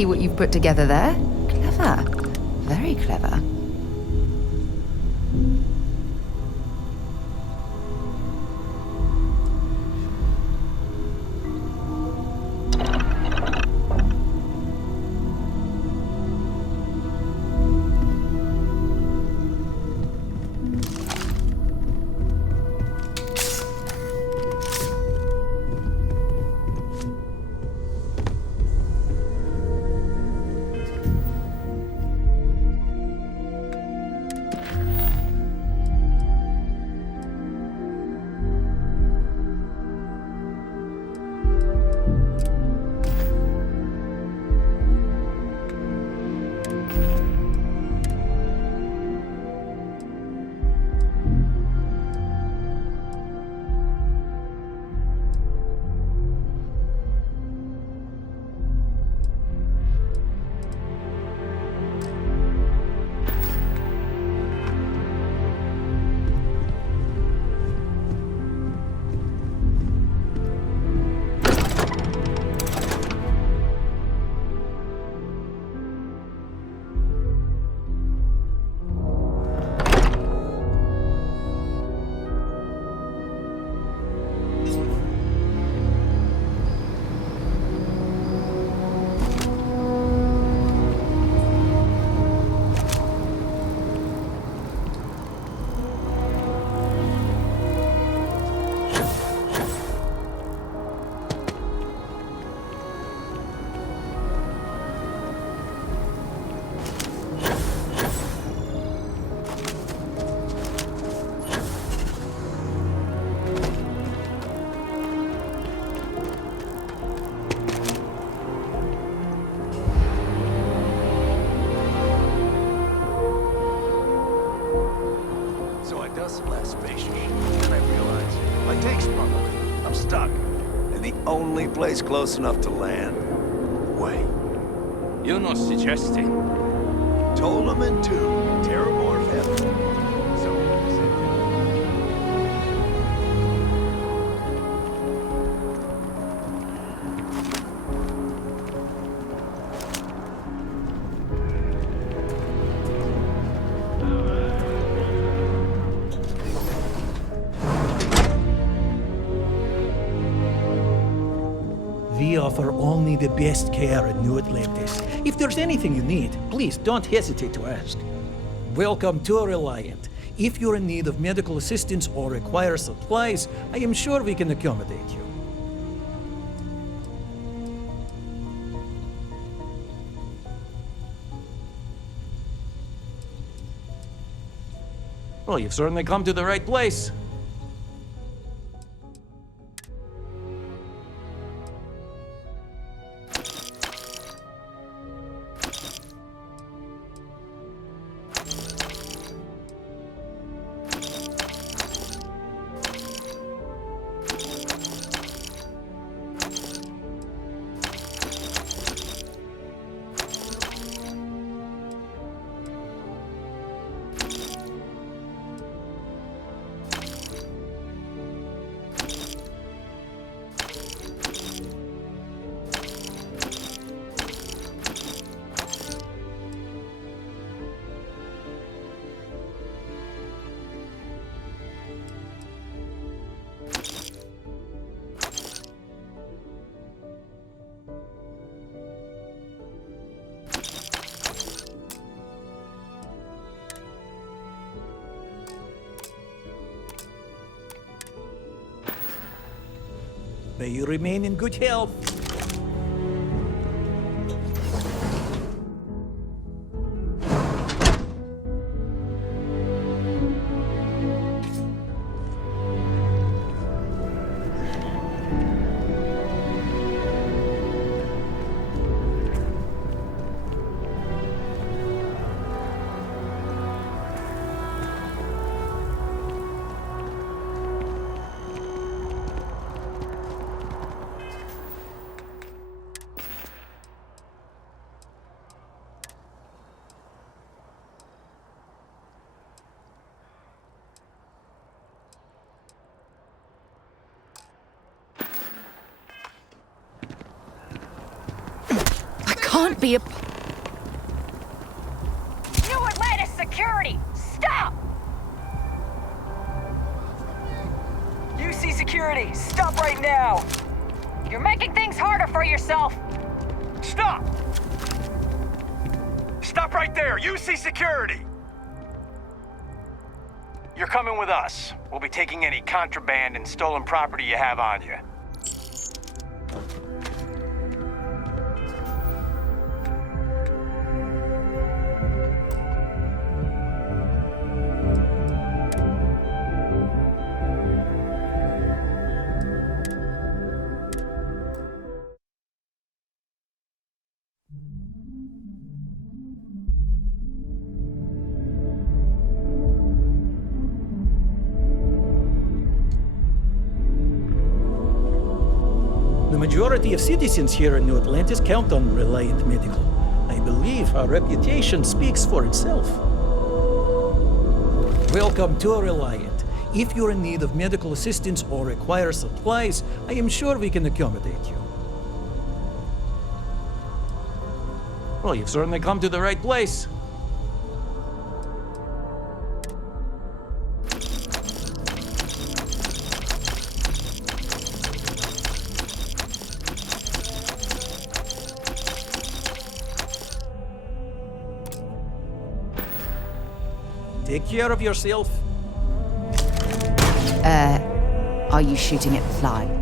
see what you've put together there. Clever. Very clever. Only place close enough to land. Wait. You're not suggesting. Told him in two. Terramorph heaven. So, We offer only the best care in New Atlantis. If there's anything you need, please don't hesitate to ask. Welcome to Reliant. If you're in need of medical assistance or require supplies, I am sure we can accommodate you. Well, you've certainly come to the right place. May you remain in good health. can't be a... New Atlantis security! Stop! UC security, stop right now! You're making things harder for yourself! Stop! Stop right there! UC security! You're coming with us. We'll be taking any contraband and stolen property you have on you. The majority of citizens here in New Atlantis count on Reliant Medical. I believe our reputation speaks for itself. Welcome to Reliant. If you're in need of medical assistance or require supplies, I am sure we can accommodate you. Well, you've certainly come to the right place. Take care of yourself. Are you shooting at the fly?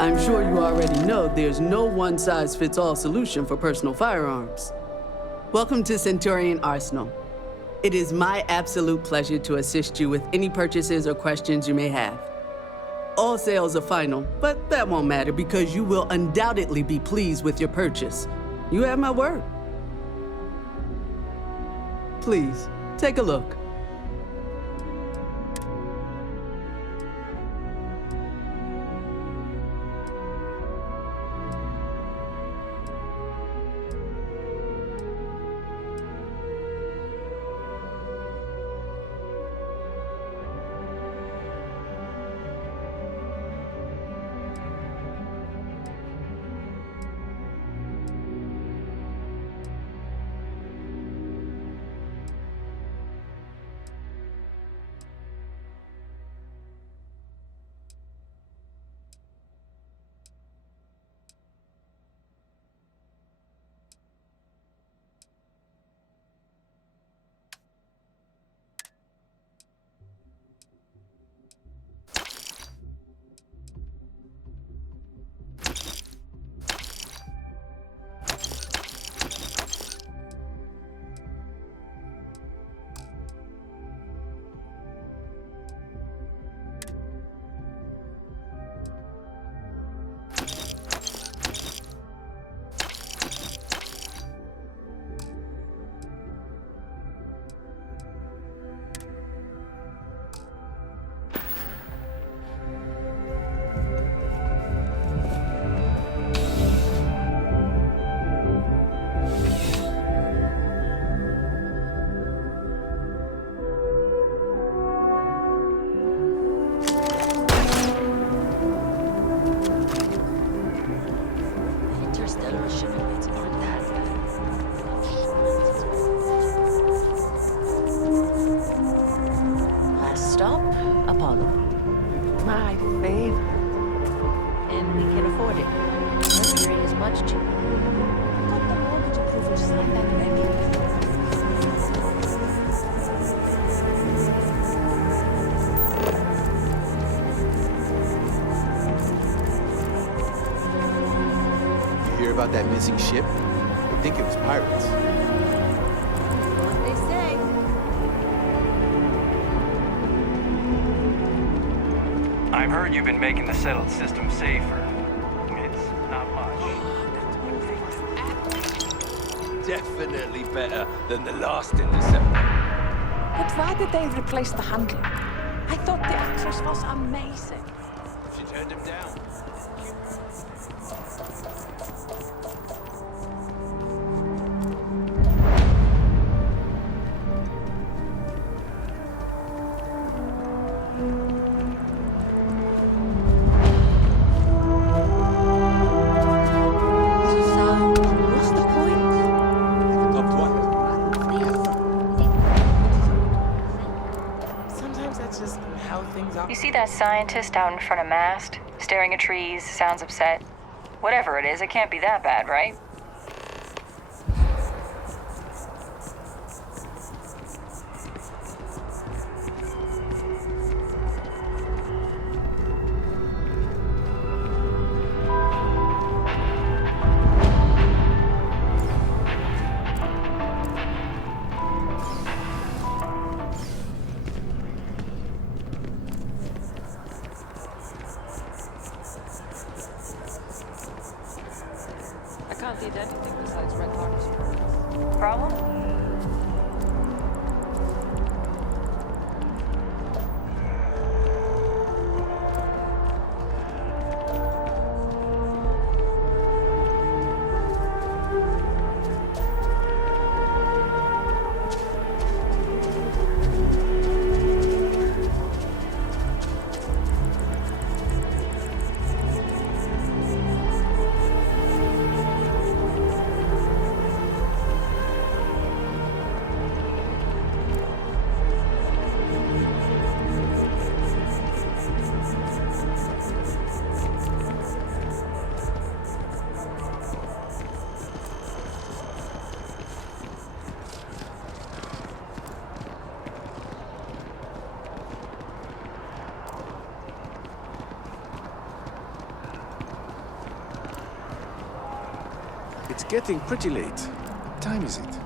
I'm sure you already know there's no one-size-fits-all solution for personal firearms. Welcome to Centurion Arsenal. It is my absolute pleasure to assist you with any purchases or questions you may have. All sales are final, but that won't matter because you will undoubtedly be pleased with your purchase. You have my word. Please, take a look. shively-walde. My favorite. And we can afford it. Mercury is much cheaper. Got the mortgage approval signed and ready. You hear about that missing ship? I think it was pirates. What they say. I've heard you've been making the settled system safer. It's not much. Definitely better than the last in the set. But why did they replace the handler? I thought the actress was amazing. She turned him down. What's the point? Sometimes that's just how things are. You see that scientist out in front of mast? Staring at trees, sounds upset. Whatever it is, it can't be that bad, right? I can't eat anything besides red artist. Problem? It's getting pretty late. What time is it?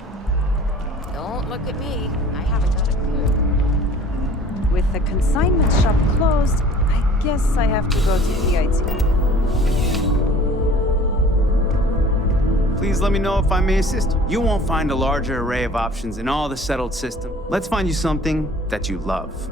Don't look at me. I haven't got a clue. With the consignment shop closed, I guess I have to go to EIT. Please let me know if I may assist you. You won't find a larger array of options in all the settled system. Let's find you something that you love.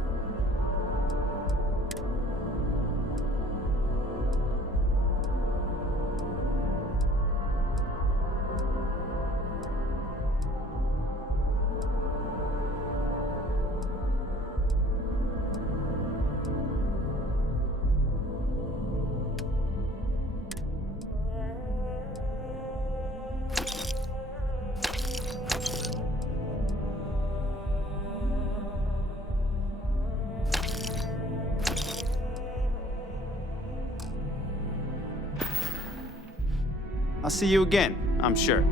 I'll see you again, I'm sure.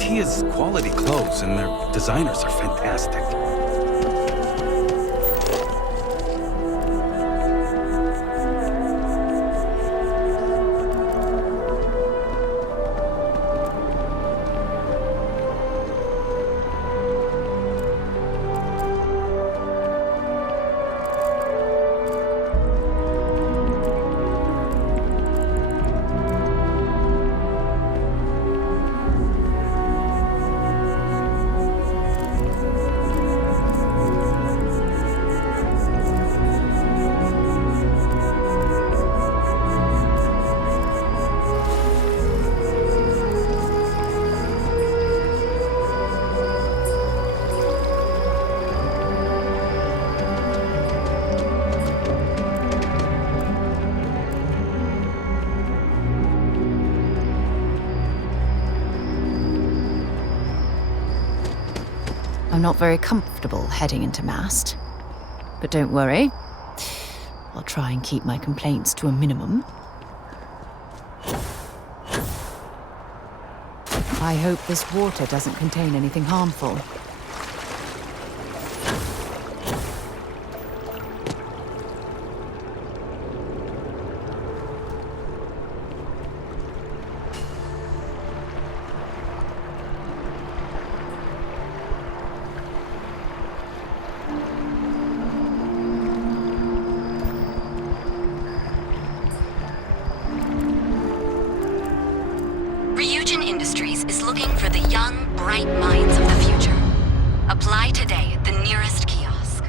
Tia's quality clothes and their designers are fantastic. I'm not very comfortable heading into Mast. But don't worry. I'll try and keep my complaints to a minimum. I hope this water doesn't contain anything harmful. Ryujin Industries is looking for the young, bright minds of the future. Apply today at the nearest kiosk.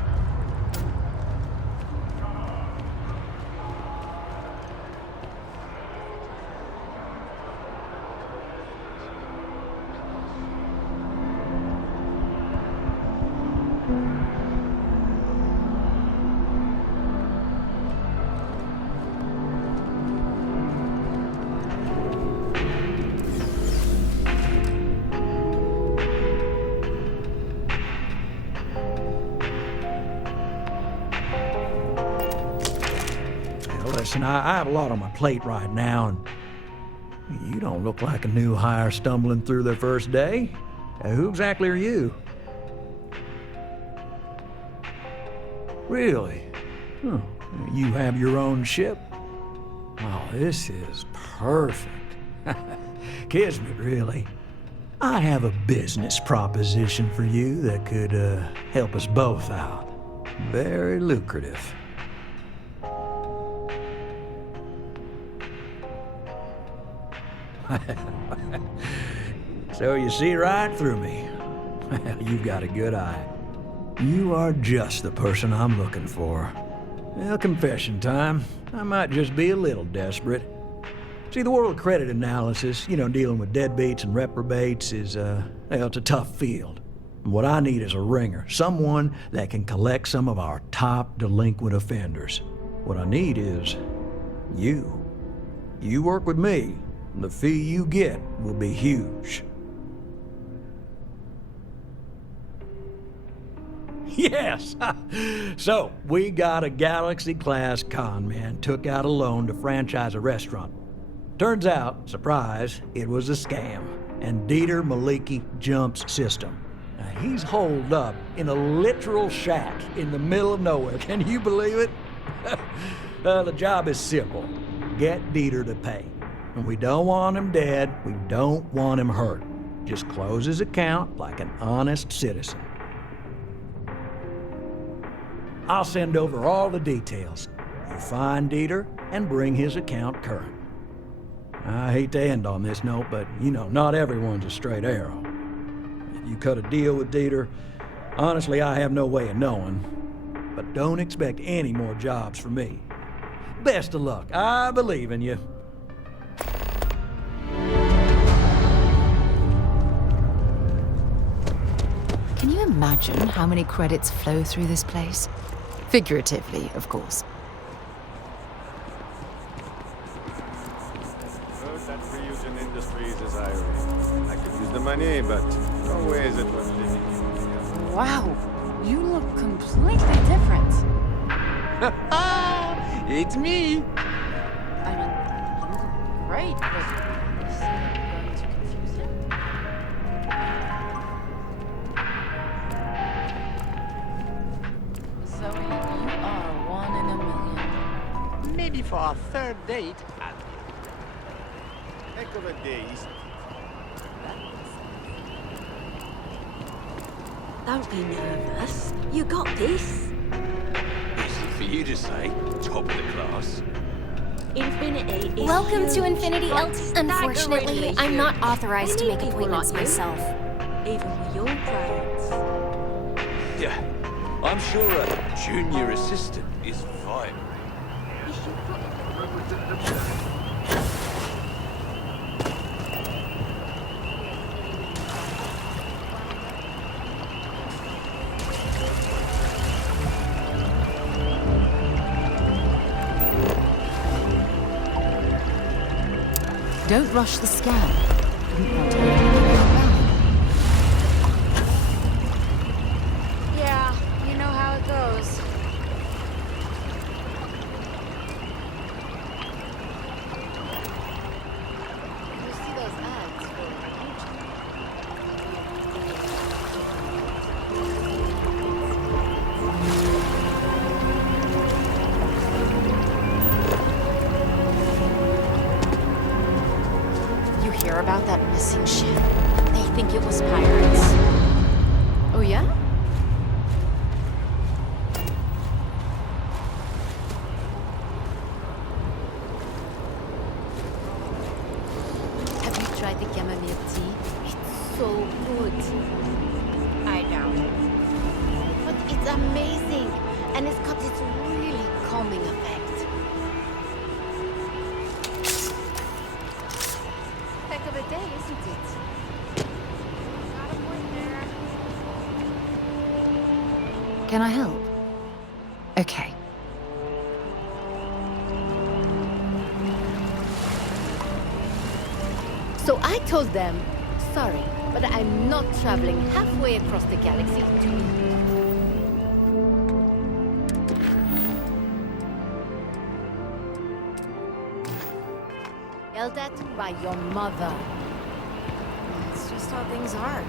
Listen, I have a lot on my plate right now, and you don't look like a new hire stumbling through their first day. Who exactly are you? Really? Huh. You have your own ship? Oh, this is perfect. Kismet, really. I have a business proposition for you that could help us both out. Very lucrative. So you see right through me. You've got a good eye. You are just the person I'm looking for. Well, confession time. I might just be a little desperate. See, the world of credit analysis, dealing with deadbeats and reprobates is, it's a tough field. What I need is a ringer, someone that can collect some of our top delinquent offenders. What I need is you. You work with me. The fee you get will be huge. Yes! So, we got a Galaxy-class con man took out a loan to franchise a restaurant. Turns out, surprise, it was a scam. And Dieter Maliki jumps system. Now, he's holed up in a literal shack in the middle of nowhere. Can you believe it? The job is simple. Get Dieter to pay. And we don't want him dead, we don't want him hurt. Just close his account like an honest citizen. I'll send over all the details. You find Dieter and bring his account current. I hate to end on this note, but not everyone's a straight arrow. If you cut a deal with Dieter, honestly, I have no way of knowing. But don't expect any more jobs from me. Best of luck. I believe in you. Can you imagine how many credits flow through this place? Figuratively, of course. Heard that Ryujin Industries is hiring. I could use the money, but no way is it worth living. Wow, you look completely different. It's me! I mean, you look great, but is that going to confuse him? maybe for our third date, I'll be. Heck of a day, isn't it? Don't be nervous. You got this. Easy for you to say, top of the class. Infinity is Welcome to huge, Infinity like Elf. Unfortunately, staggeringly I'm not huge. authorized to We make need people appointments like you, myself. even with your brains. Yeah, I'm sure a junior assistant is vital. Don't rush the scan. Didn't want to leave anything around. Yeah, you know how it goes. You see those ads for You hear about that missing ship? They think it was pirates. Oh yeah? Have you tried the chamomile tea? It's so good. I doubt it. But it's amazing, and it's got this really calming effect. Heck of a day, isn't it? Got a point there. Can I help? Okay. So I told them, sorry, but I'm not traveling halfway across the galaxy to you. Yelled at by your mother. It's just how things are.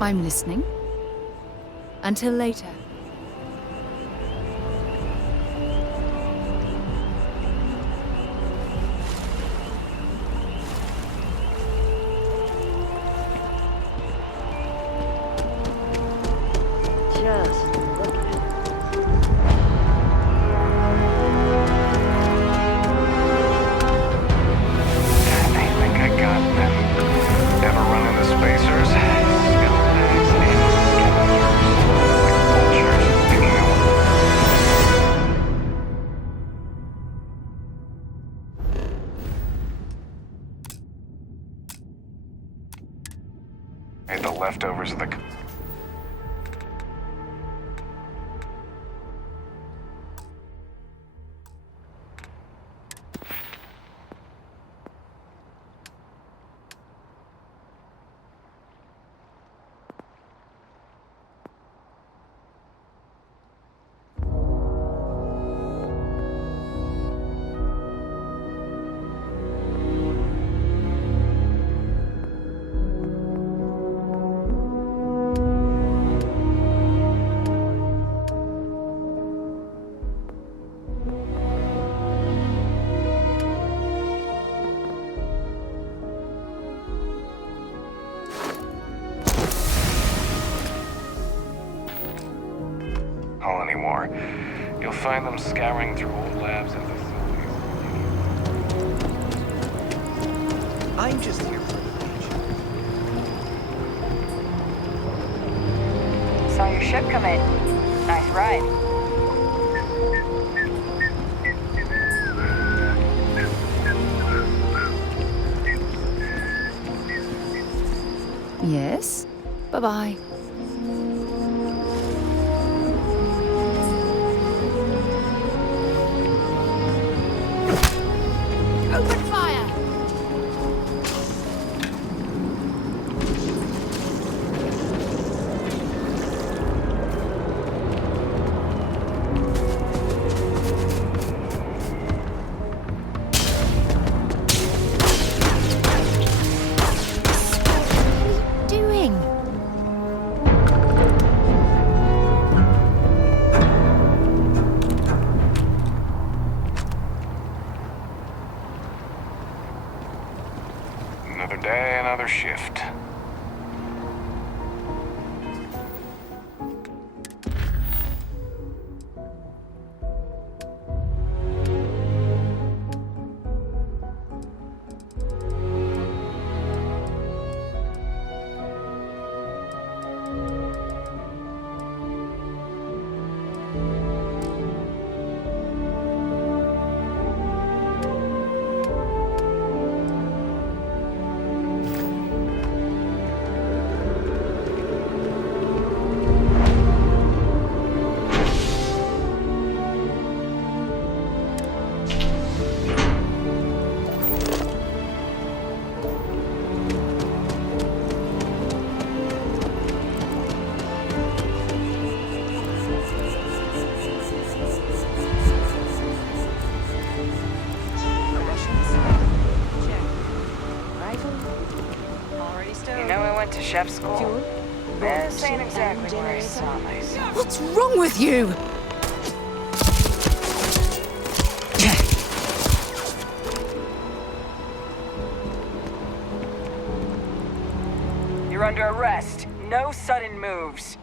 I'm listening. Until later. Just look at it. They think I got them. Ever run into spacers? Scumbags and vultures picking up. The leftovers of the... Anymore. You'll find them scouring through old labs and facilities. I'm just here for the Saw your ship come in. Nice ride. Yes? Bye-bye. chef school? This ain't exactly where I saw myself. What's wrong with you? You're under arrest. No sudden moves.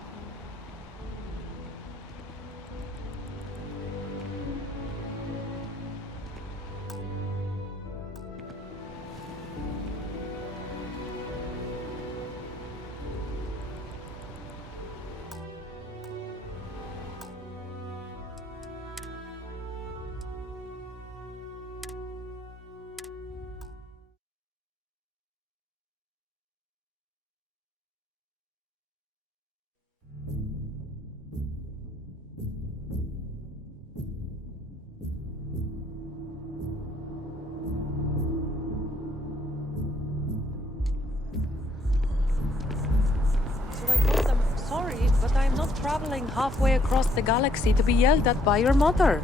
So I told them, sorry, but I'm not traveling halfway across the galaxy to be yelled at by your mother.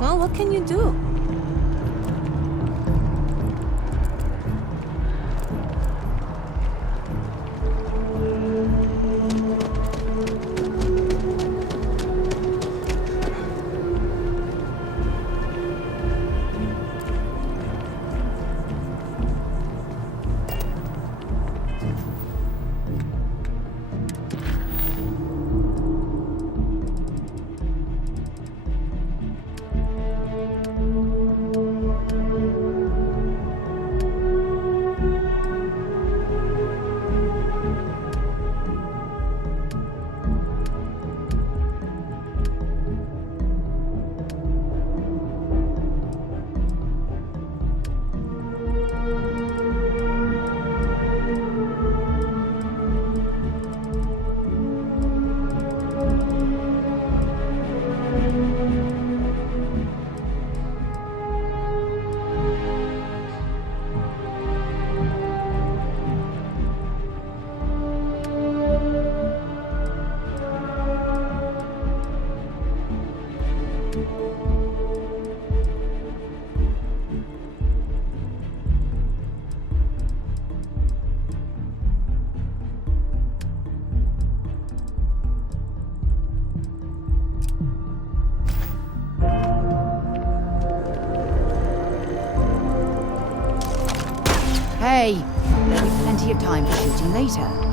Well, what can you do? Hey, there'll be plenty of time for shooting later.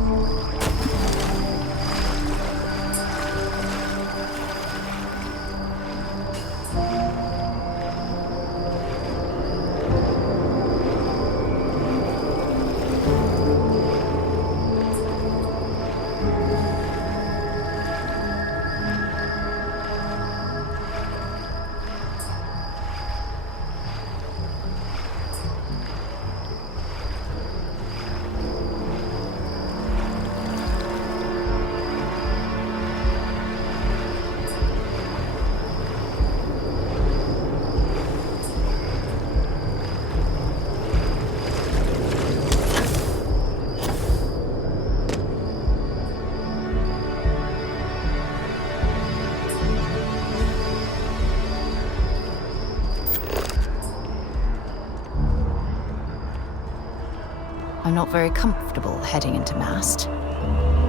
I'm not very comfortable heading into Mast.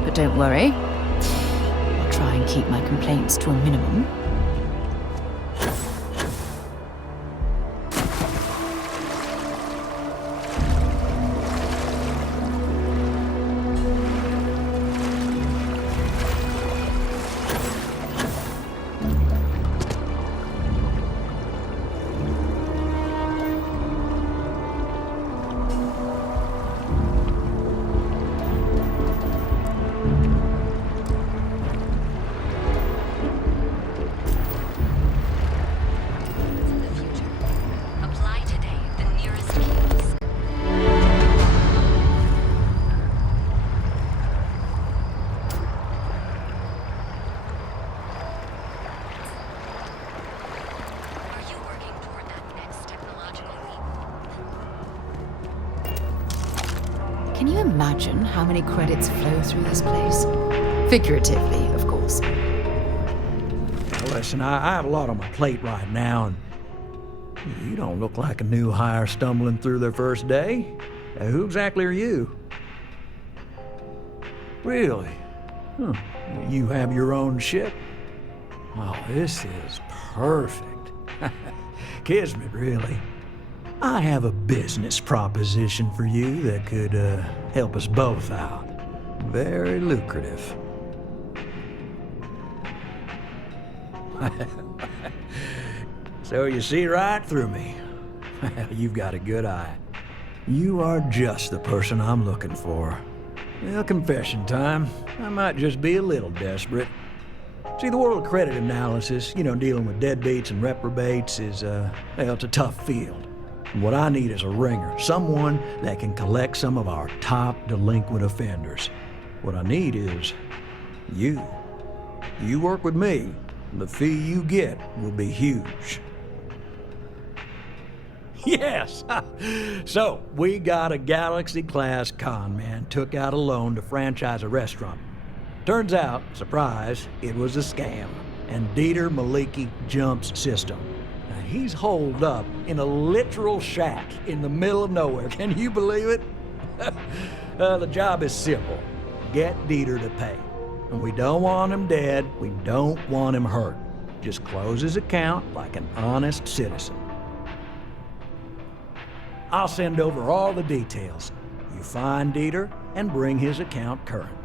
But don't worry. I'll try and keep my complaints to a minimum. Can you imagine how many credits flow through this place? Figuratively, of course. Listen, I have a lot on my plate right now, and you don't look like a new hire stumbling through their first day. Who exactly are you? Really? Huh. You have your own ship? Oh, this is perfect. Kismet, really. I have a business proposition for you that could help us both out. Very lucrative. So you see right through me. You've got a good eye. You are just the person I'm looking for. Well, confession time. I might just be a little desperate. See, the world of credit analysis, dealing with deadbeats and reprobates is, it's a tough field. And what I need is a ringer, someone that can collect some of our top delinquent offenders. What I need is you. You work with me, and the fee you get will be huge. Yes! So, we got a Galaxy-class con man took out a loan to franchise a restaurant. Turns out, surprise, it was a scam, and Dieter Maliki jumps system. Now, he's holed up in a literal shack in the middle of nowhere. Can you believe it? The job is simple. Get Dieter to pay. And we don't want him dead, we don't want him hurt. Just close his account like an honest citizen. I'll send over all the details. You find Dieter and bring his account current.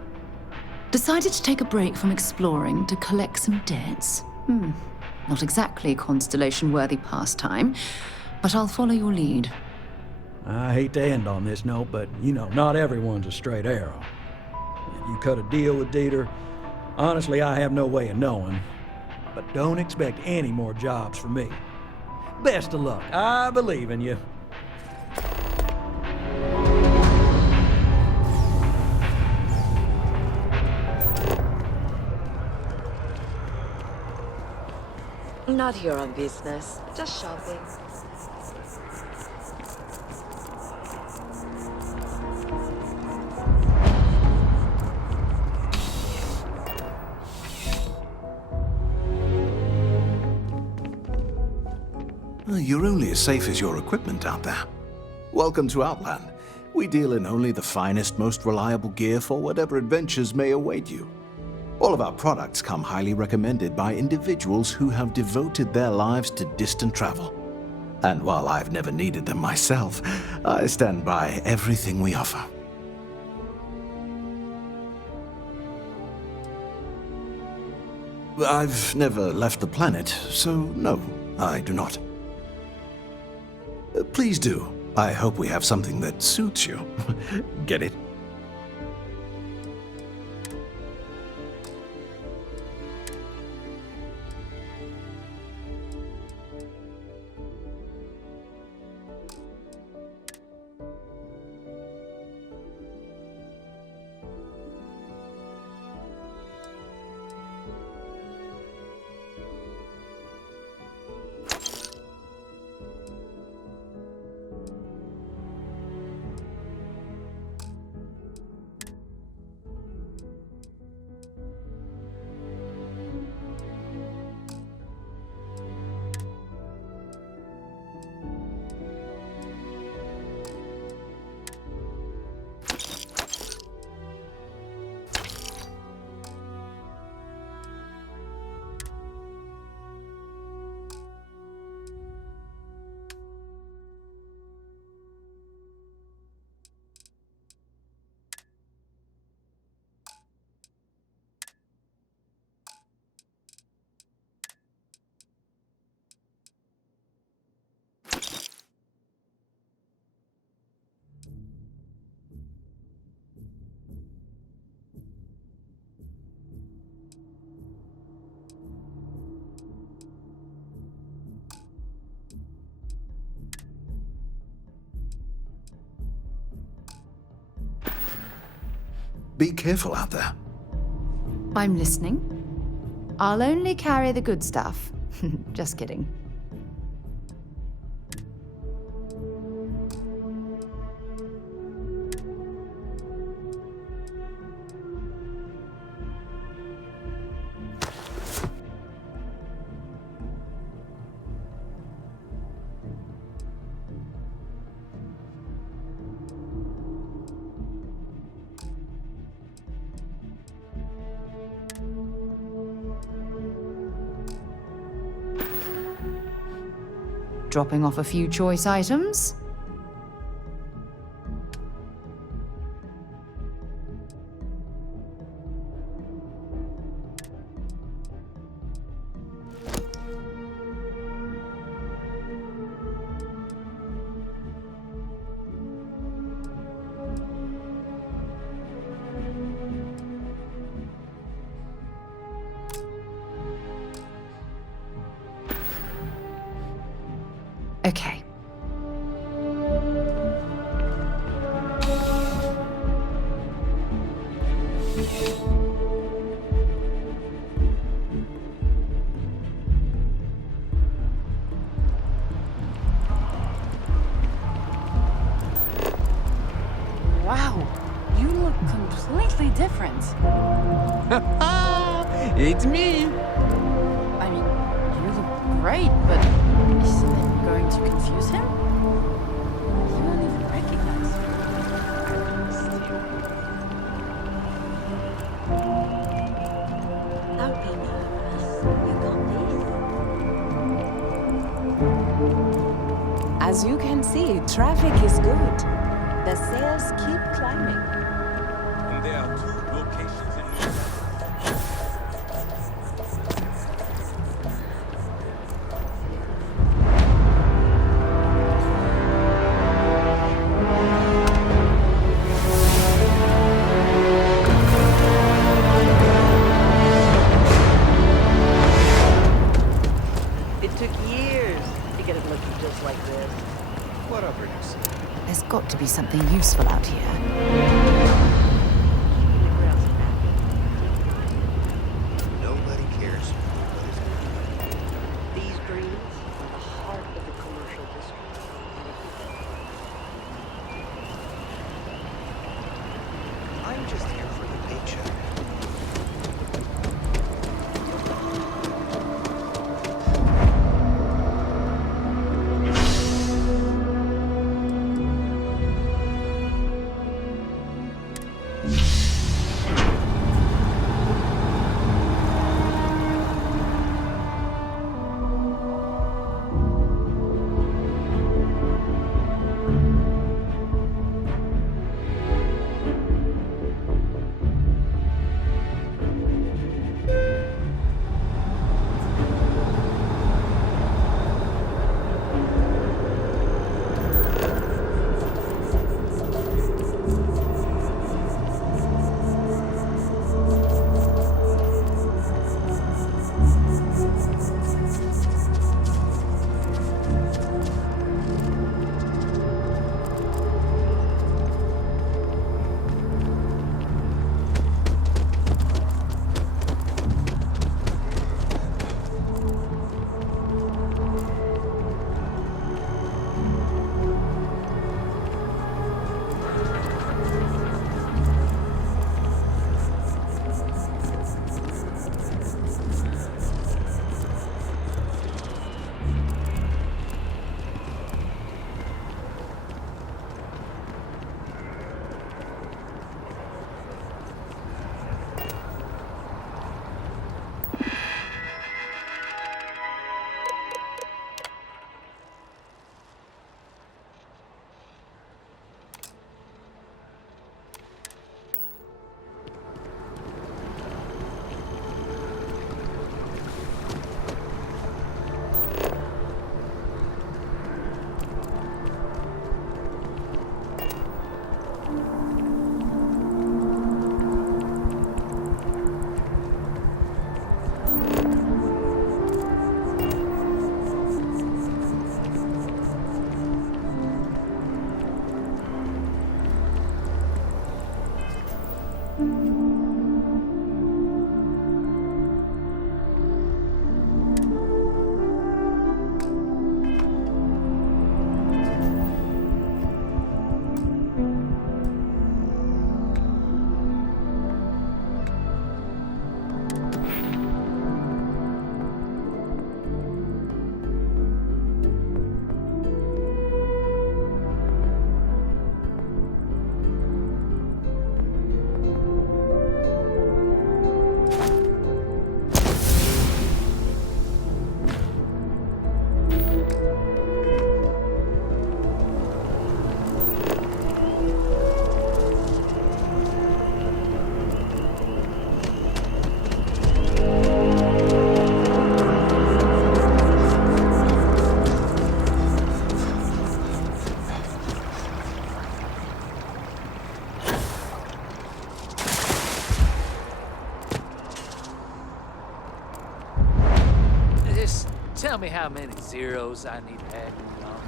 Decided to take a break from exploring to collect some debts? Not exactly a constellation-worthy pastime, but I'll follow your lead. I hate to end on this note, but, not everyone's a straight arrow. You cut a deal with Dieter. Honestly, I have no way of knowing. But don't expect any more jobs from me. Best of luck. I believe in you. Not here on business, just shopping. You're only as safe as your equipment out there. Welcome to Outland. We deal in only the finest, most reliable gear for whatever adventures may await you. All of our products come highly recommended by individuals who have devoted their lives to distant travel. And while I've never needed them myself, I stand by everything we offer. I've never left the planet, so no, I do not. Please do. I hope we have something that suits you. Get it? Be careful out there. I'm listening. I'll only carry the good stuff. Just kidding. dropping off a few choice items. Okay. Wow, you look completely different. It's me! I mean, you look great, but isn't it going to confuse him? He won't even recognize you. Don't be nervous. You got this. As you can see, traffic is good. The sales keep climbing. And there are 2 locations in New It took years to get it looking just like this. Whatever you say. There's got to be something useful out here. Nobody cares. These greens are the heart of the commercial district. I'm just here for the paycheck. tell me how many zeros I need adding on?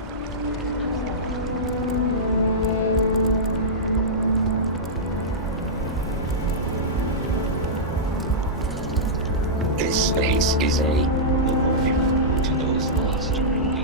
This space is a memorial to those lost around me.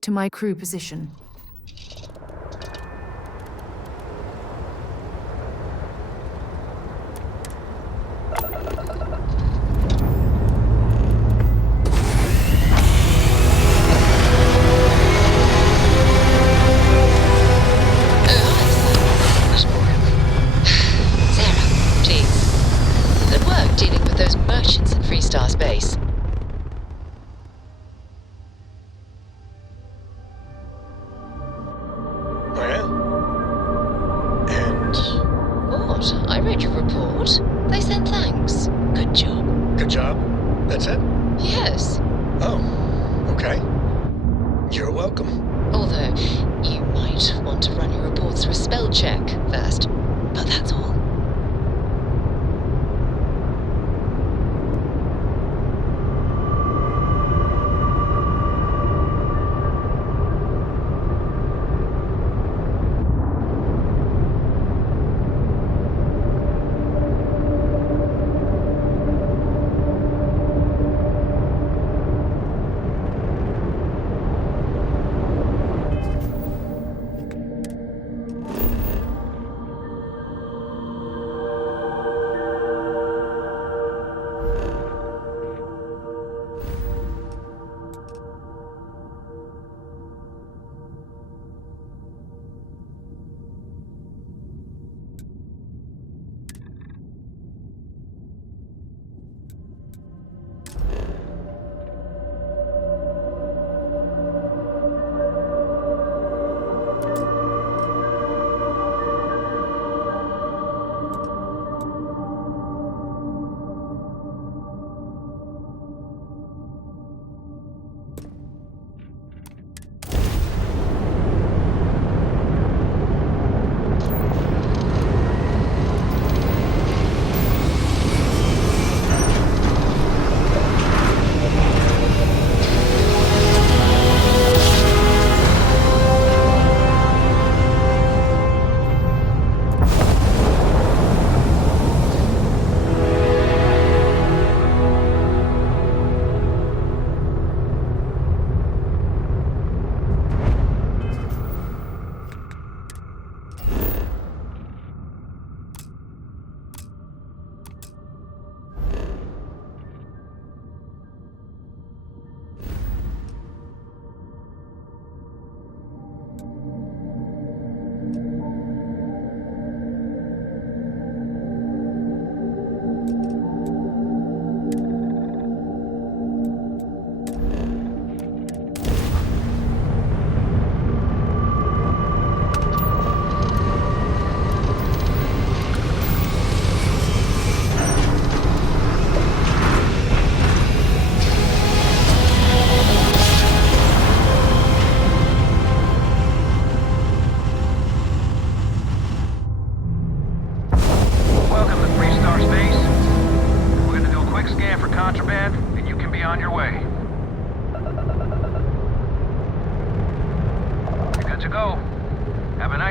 To my crew position.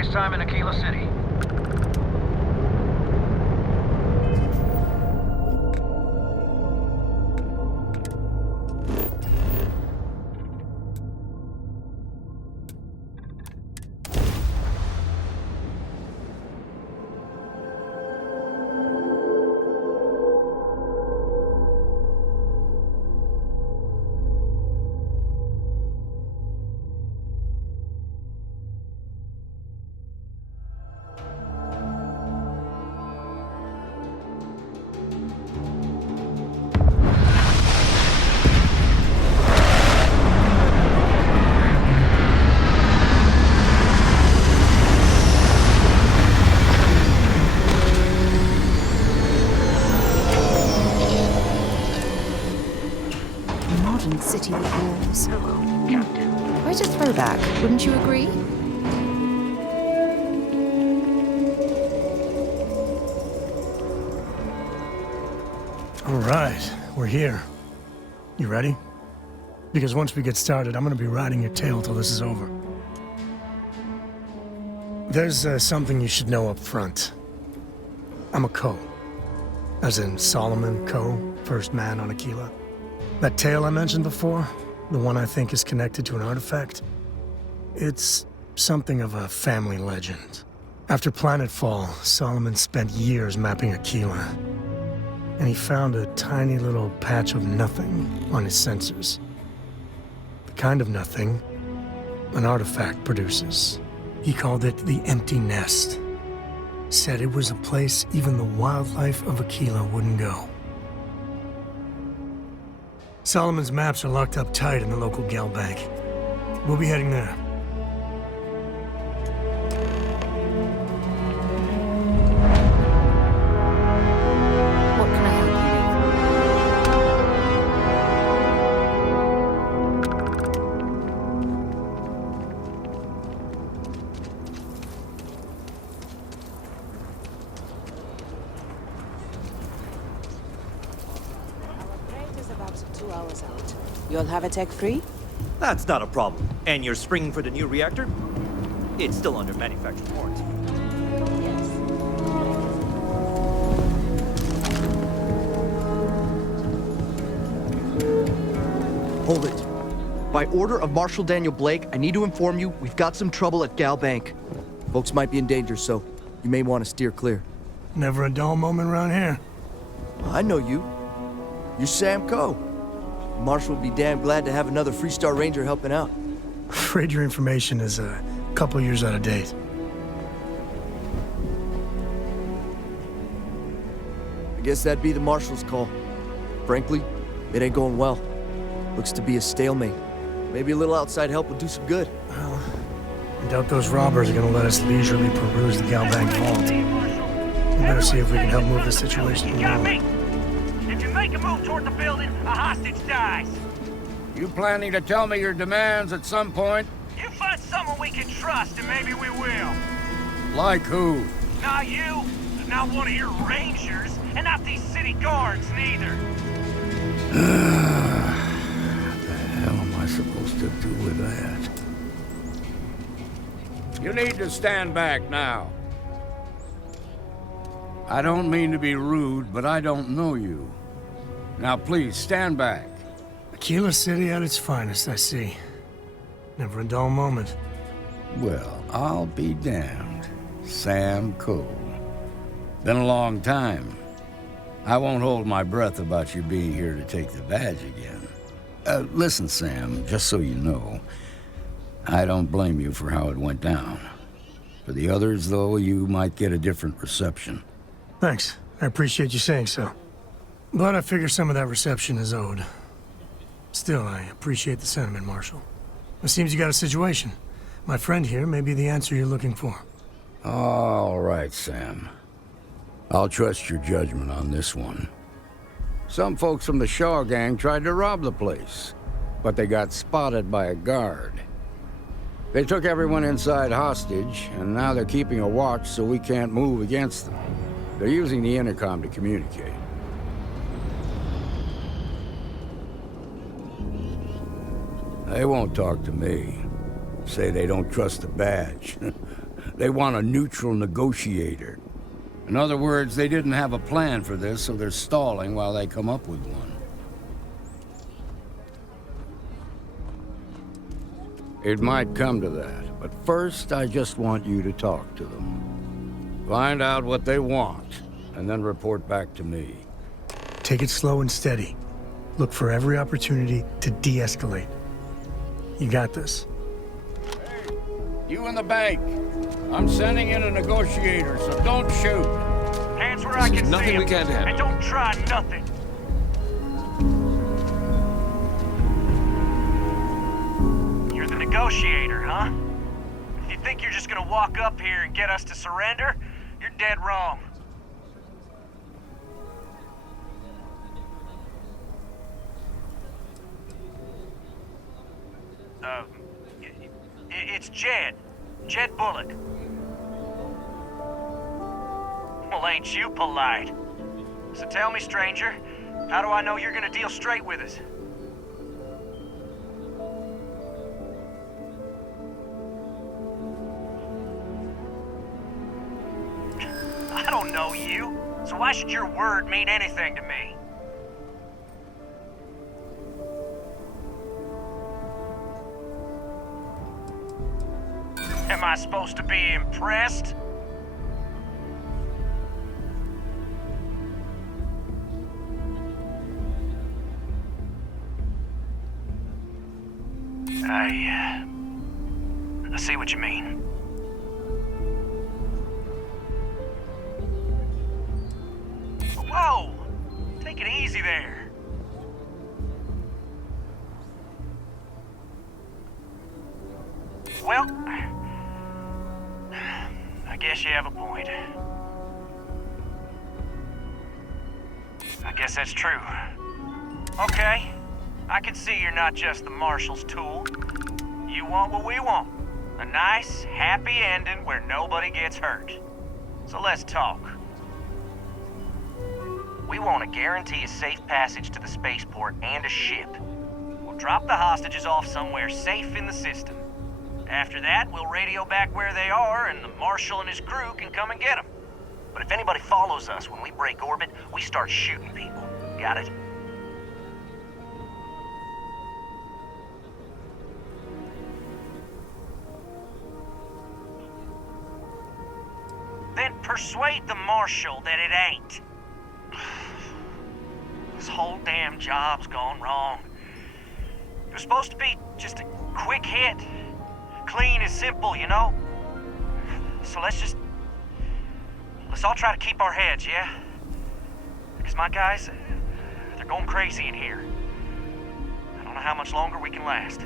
nice time in Aquila City. City with walls. Quite a throwback, wouldn't you agree? All right, we're here. You ready? Because once we get started, I'm gonna be riding your tail till this is over. There's something you should know up front. I'm a Co. As in Solomon Co., first man on Aquila. That tale I mentioned before, the one I think is connected to an artifact, it's something of a family legend. After Planetfall, Solomon spent years mapping Aquila, and he found a tiny little patch of nothing on his sensors. The kind of nothing an artifact produces. He called it the Empty Nest. Said it was a place even the wildlife of Aquila wouldn't go. Solomon's maps are locked up tight in the local gal bank. We'll be heading there. What can I help You'll have a tech free? That's not a problem. And you're springing for the new reactor? It's still under manufacturer warranty. Hold it. By order of Marshal Daniel Blake, I need to inform you we've got some trouble at Gal Bank. Folks might be in danger, so you may want to steer clear. Never a dull moment around here. I know you. You're Sam Coe. Marshal would be damn glad to have another Freestar Ranger helping out. Afraid your information is a couple years out of date. I guess that'd be the Marshal's call. Frankly, it ain't going well. Looks to be a stalemate. Maybe a little outside help would do some good. Well, I doubt those robbers are gonna let us leisurely peruse the Gal Bank vault. We better see if we can help move the situation along. If you make a move toward the building, a hostage dies. You planning to tell me your demands at some point? You find someone we can trust, and maybe we will. Like who? Not you, not one of your rangers, and not these city guards, neither. What the hell am I supposed to do with that? You need to stand back now. I don't mean to be rude, but I don't know you. Now please, stand back. Aquila City at its finest, I see. Never a dull moment. Well, I'll be damned. Sam Coe. Been a long time. I won't hold my breath about you being here to take the badge again. Listen, Sam, just so you know, I don't blame you for how it went down. For the others, though, you might get a different reception. Thanks. I appreciate you saying so. But I figure some of that reception is owed. Still, I appreciate the sentiment, Marshal. It seems you got a situation. My friend here may be the answer you're looking for. All right, Sam. I'll trust your judgment on this one. Some folks from the Shaw gang tried to rob the place, but they got spotted by a guard. They took everyone inside hostage, and now they're keeping a watch so we can't move against them. They're using the intercom to communicate. They won't talk to me. Say they don't trust the badge. They want a neutral negotiator. In other words, they didn't have a plan for this, so they're stalling while they come up with one. It might come to that, but first I just want you to talk to them. Find out what they want, and then report back to me. Take it slow and steady. Look for every opportunity to de-escalate. You got this. Hey, you in the bank. I'm sending in a negotiator, so don't shoot. Hands where I can see nothing we him, can't handle. and don't try nothing. You're the negotiator, huh? If you think you're just gonna walk up here and get us to surrender, you're dead wrong. It's Jed. Jed Bullock. Well, ain't you polite? So tell me, stranger, how do I know you're gonna deal straight with us? I don't know you, so why should your word mean anything to me? Am I supposed to be impressed? I see what you mean. Whoa! Take it easy there. Well, I guess you have a point. I guess that's true. Okay, I can see you're not just the Marshal's tool. You want what we want. A nice, happy ending where nobody gets hurt. So let's talk. We want to guarantee a safe passage to the spaceport and a ship. We'll drop the hostages off somewhere safe in the system. After that, we'll radio back where they are, and the Marshal and his crew can come and get them. But if anybody follows us when we break orbit, we start shooting people. Got it? Then persuade the Marshal that it ain't. This whole damn job's gone wrong. It was supposed to be just a quick hit. Clean and simple, you know? So let's all try to keep our heads, yeah? Because my guys, they're going crazy in here. I don't know how much longer we can last.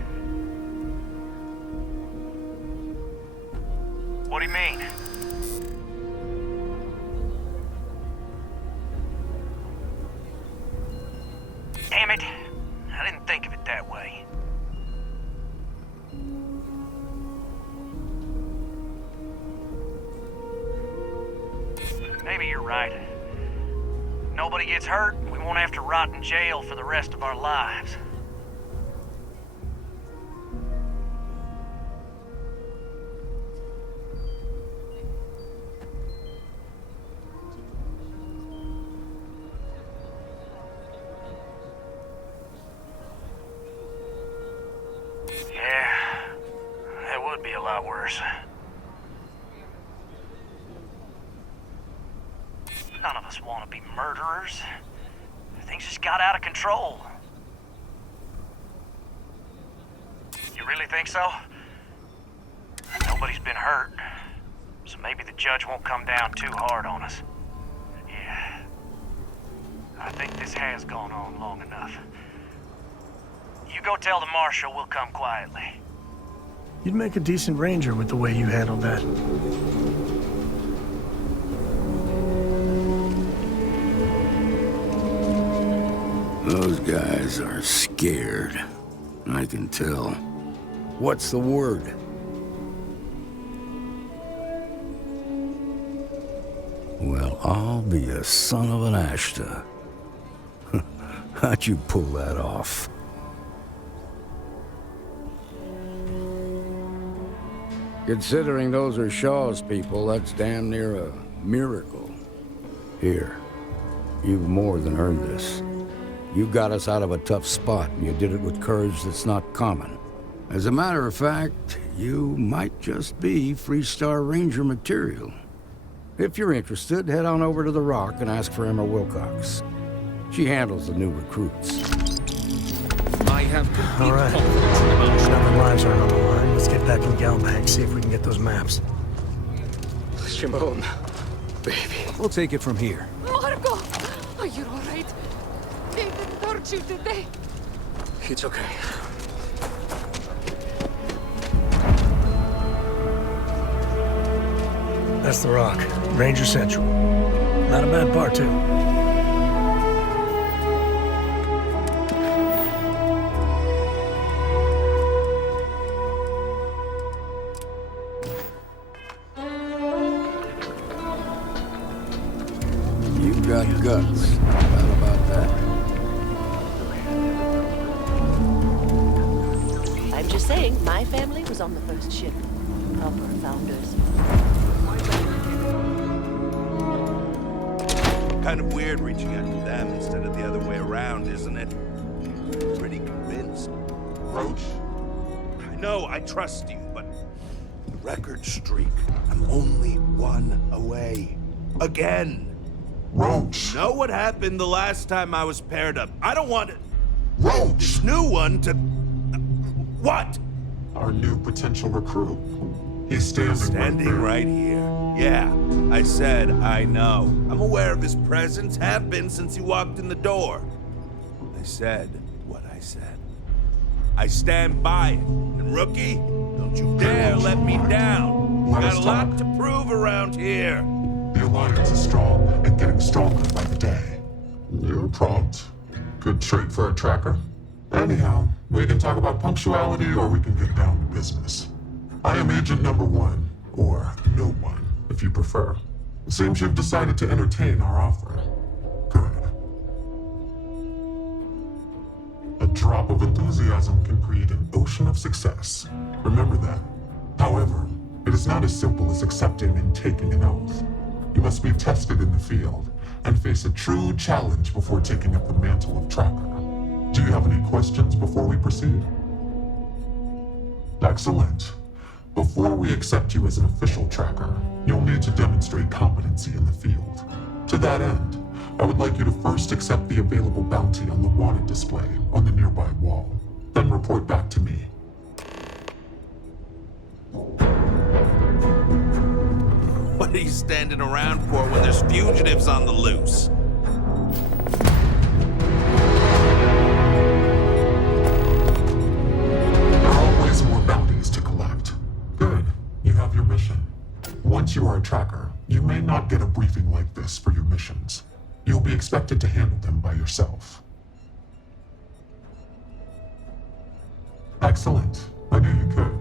What do you mean? Damn it. I didn't think of it that way. Maybe you're right. Nobody gets hurt, we won't have to rot in jail for the rest of our lives. Yeah, that would be a lot worse. None of us want to be murderers. Things just got out of control. You really think so? Nobody's been hurt, so maybe the judge won't come down too hard on us. Yeah, I think this has gone on long enough. You go tell the Marshal we'll come quietly. You'd make a decent ranger with the way you handled that. Those guys are scared. I can tell. What's the word? Well, I'll be a son of an Ashta. How'd you pull that off? Considering those are Shaw's people, that's damn near a miracle. Here, you've more than earned this. You got us out of a tough spot, and you did it with courage that's not common. As a matter of fact, you might just be Freestar Ranger material. If you're interested, head on over to the Rock and ask for Emma Wilcox. She handles the new recruits. I have complete All right. confidence in the mountain. Now that lives aren't on the line, let's get back in Galbank, see if we can get those maps. Shimon, baby. We'll take it from here. Marco! Are you alright? They didn't hurt you, did they? It's okay. That's the Rock. Ranger Central. Not a bad bar, too. You've got guts. How about that? I'm just saying, my family was on the first ship. Proper founders. Kind of weird reaching out to them instead of the other way around, isn't it? Pretty convinced. Roach? I know, I trust you, but the record streak, I'm only one away. Again. Roach! Know what happened the last time I was paired up? I don't want it. Roach! This new one to... What? Our new potential recruit. He's standing right here. Yeah, I said I know. I'm aware of his presence, have been since he walked in the door. I said what I said. I stand by it. And rookie, don't you dare let me down. Let Got us a talk. lot to prove around here. The Alliance is strong and getting stronger by the day. You're prompt. Good trait for a tracker. Anyhow, we can talk about punctuality or we can get down to business. I am Agent Number 1, or No One, if you prefer. It seems you've decided to entertain our offer. Good. A drop of enthusiasm can create an ocean of success. Remember that. However, it is not as simple as accepting and taking an oath. You must be tested in the field and face a true challenge before taking up the mantle of tracker. Do you have any questions before we proceed? Excellent. Before we accept you as an official tracker, you'll need to demonstrate competency in the field. To that end, I would like you to first accept the available bounty on the wanted display on the nearby wall, then report back to me. What are you standing around for when there's fugitives on the loose? There are always more bounties to collect. Good. You have your mission. Once you are a tracker, you may not get a briefing like this for your missions. You'll be expected to handle them by yourself. Excellent. I knew you could.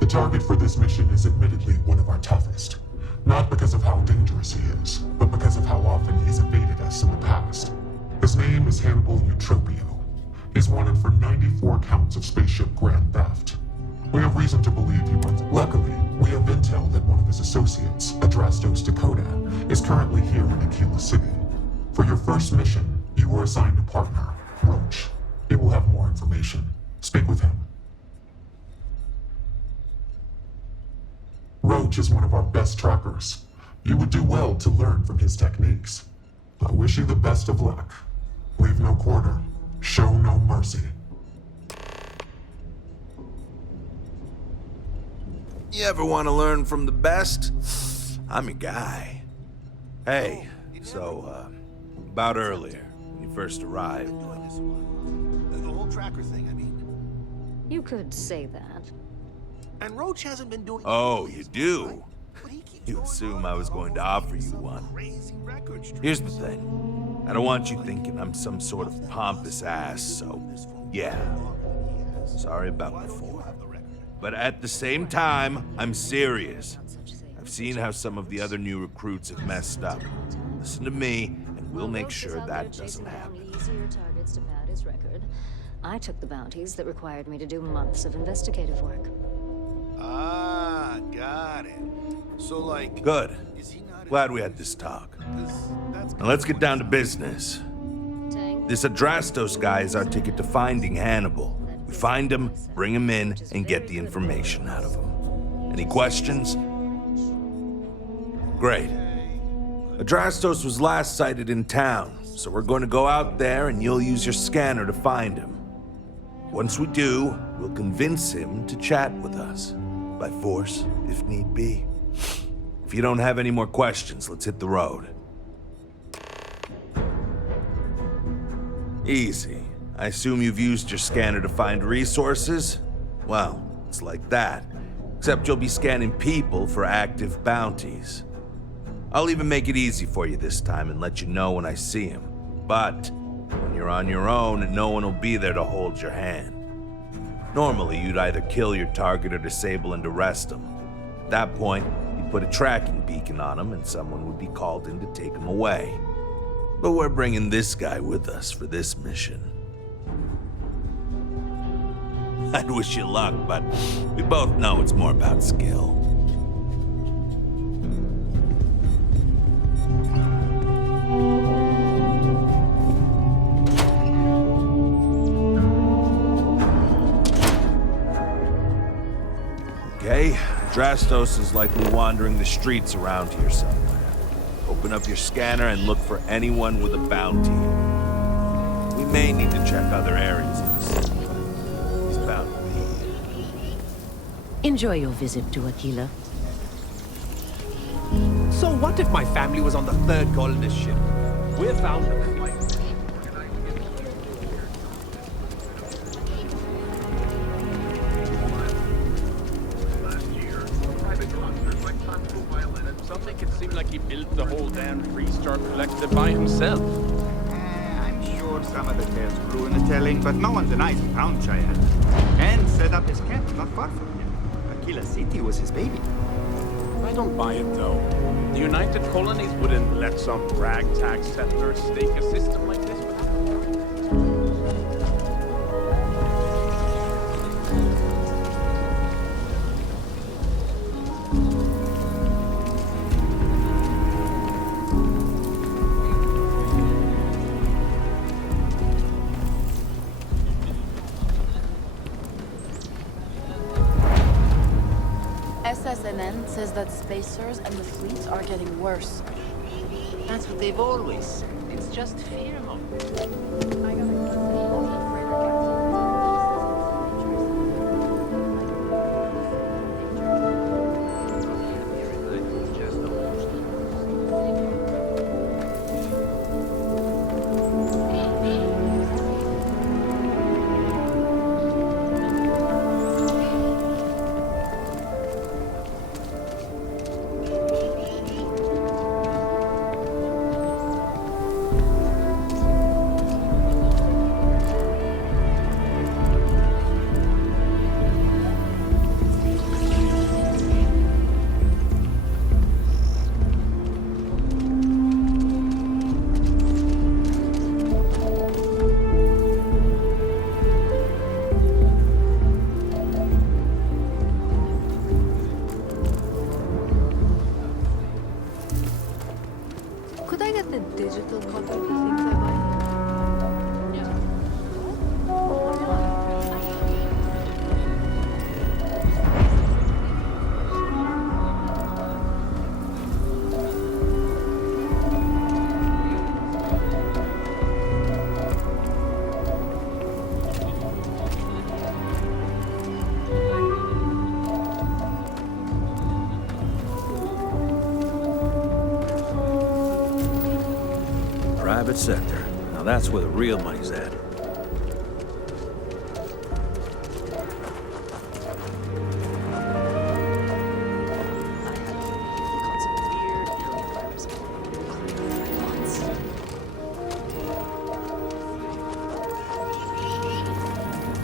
The target for this mission is admittedly one of our toughest. Not because of how dangerous he is, but because of how often he's evaded us in the past. His name is Hannibal Eutropio. He's wanted for 94 counts of spaceship grand theft. We have reason to believe he runs. Luckily, we have intel that one of his associates, Adrastos Dakota, is currently here in Aquila City. For your first mission, you were assigned a partner, Roach. He will have more information. Speak with him. Roach is one of our best trackers. You would do well to learn from his techniques. I wish you the best of luck. Leave no quarter. Show no mercy. You ever want to learn from the best? I'm your guy. Hey, so, about earlier, when you first arrived. The whole tracker thing, I mean. You could say that. And Roach hasn't been doing... Oh, you do? You assume I was going to offer you one. Here's the thing. I don't want you thinking I'm some sort of pompous ass, so yeah. Sorry about before. But at the same time, I'm serious. I've seen how some of the other new recruits have messed up. Listen to me, and we'll make sure that doesn't happen. Easier targets to pad his record. I took the bounties that required me to do months of investigative work. Ah, got it. So, like... Good. Glad we had this talk. Now let's get down to business. This Adrastos guy is our ticket to finding Hannibal. We find him, bring him in, and get the information out of him. Any questions? Great. Adrastos was last sighted in town, so we're going to go out there and you'll use your scanner to find him. Once we do, we'll convince him to chat with us. By force, if need be. If you don't have any more questions, let's hit the road. Easy. I assume you've used your scanner to find resources? Well, it's like that. Except you'll be scanning people for active bounties. I'll even make it easy for you this time and let you know when I see him. But when you're on your own, no one will be there to hold your hand. Normally, you'd either kill your target or disable and arrest him. At that point, you'd put a tracking beacon on him and someone would be called in to take him away. But we're bringing this guy with us for this mission. I'd wish you luck, but we both know it's more about skill. Okay, Adrastos is likely wandering the streets around here somewhere. Open up your scanner and look for anyone with a bounty. We may need to check other areas of the city, but he's bound to be here. Enjoy your visit to Aquila. So what if my family was on the third colonist ship? We're found them. Some make it seem like he built the whole damn three-star collector by himself. I'm sure some of the tales grew in the telling, but no one denies he found Cheyenne. And set up his camp not far from here. Aquila City was his baby. I don't buy it, though. The United Colonies wouldn't let some ragtag settler stake a system like this without... SSNN says that spacers and the fleet are getting worse. That's what they've always said. It's just pheromone. Private sector. Now that's where the real money's at.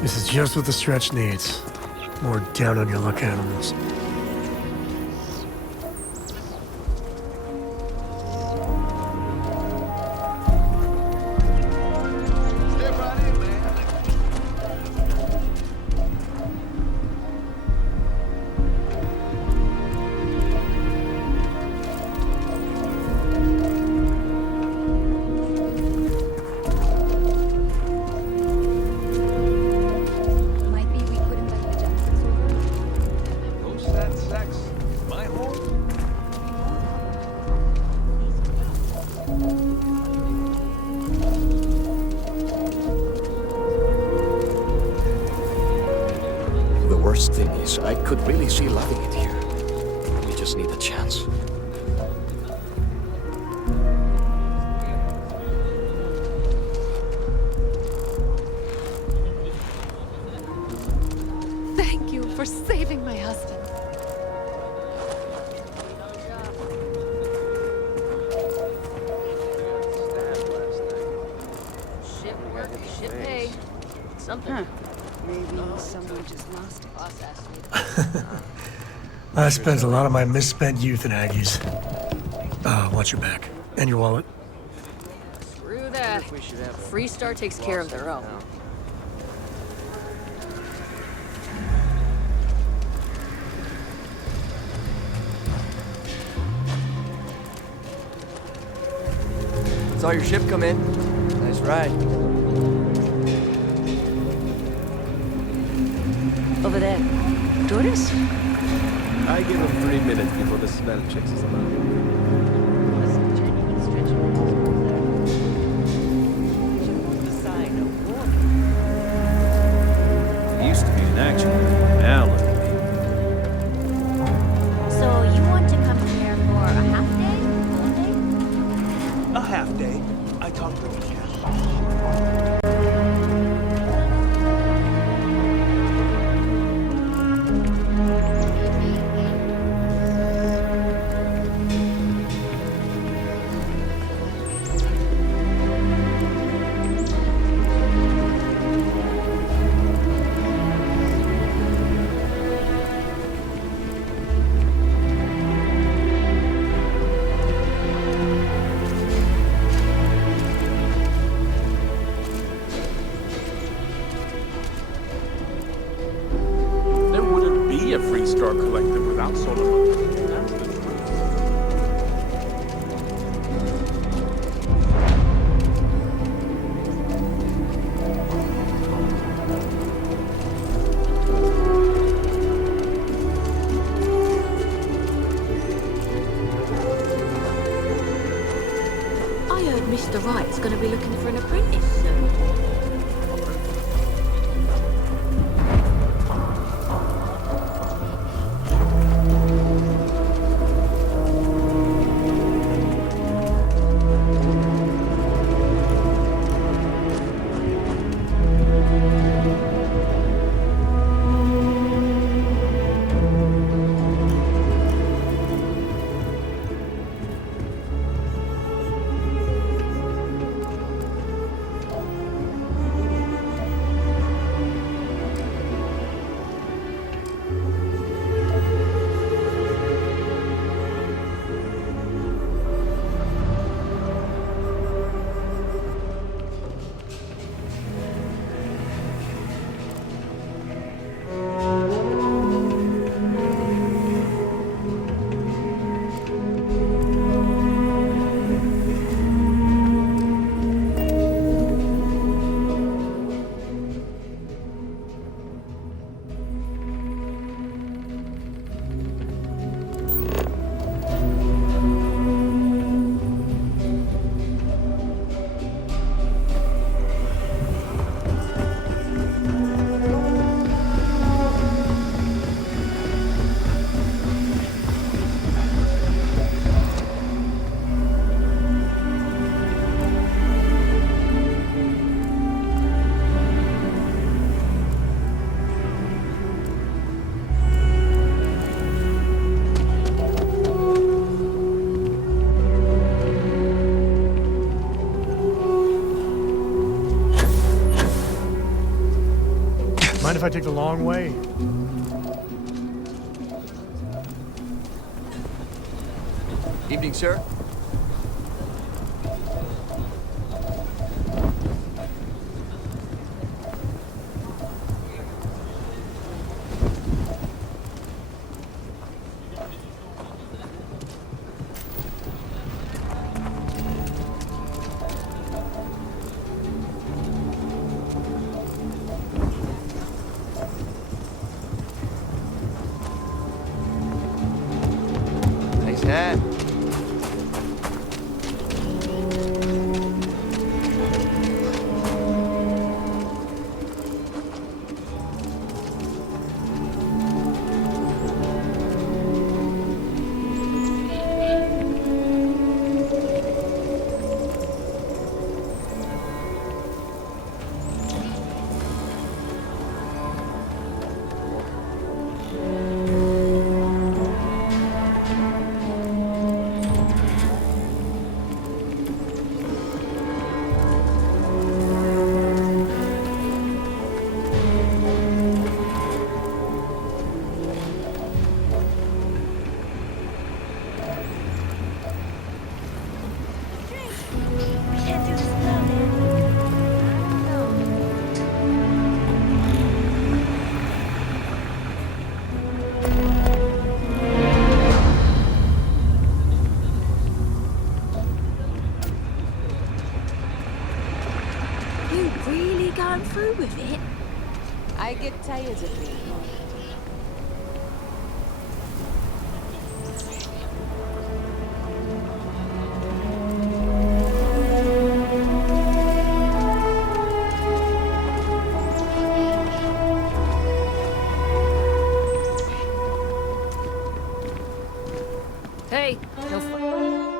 This is just what the stretch needs. More down-on-your-luck animals. place, I could really see loving it here. We just need a chance. Thank you for saving my husband. Ship pay. Something. Maybe someone just lost it. Boss asked me to. I spent a lot of my misspent youth in Aggies. Watch your back. And your wallet. Screw that. Freestar takes care of their own. Saw your ship come in. Nice ride. Over there. Tourists? I give them 3 minutes before the smell checks us out. Used to be an action. Now look at me. So you want to come here for a half day? Full day? A half day. I talked with the captain. There wouldn't be a Freestar Collective without Solomon. That's the truth. I heard Mr. Wright's gonna be looking for an apprentice soon. Mind if I take the long way? Evening, sir. Nice hat. through with it? I get tired of it. Hey, no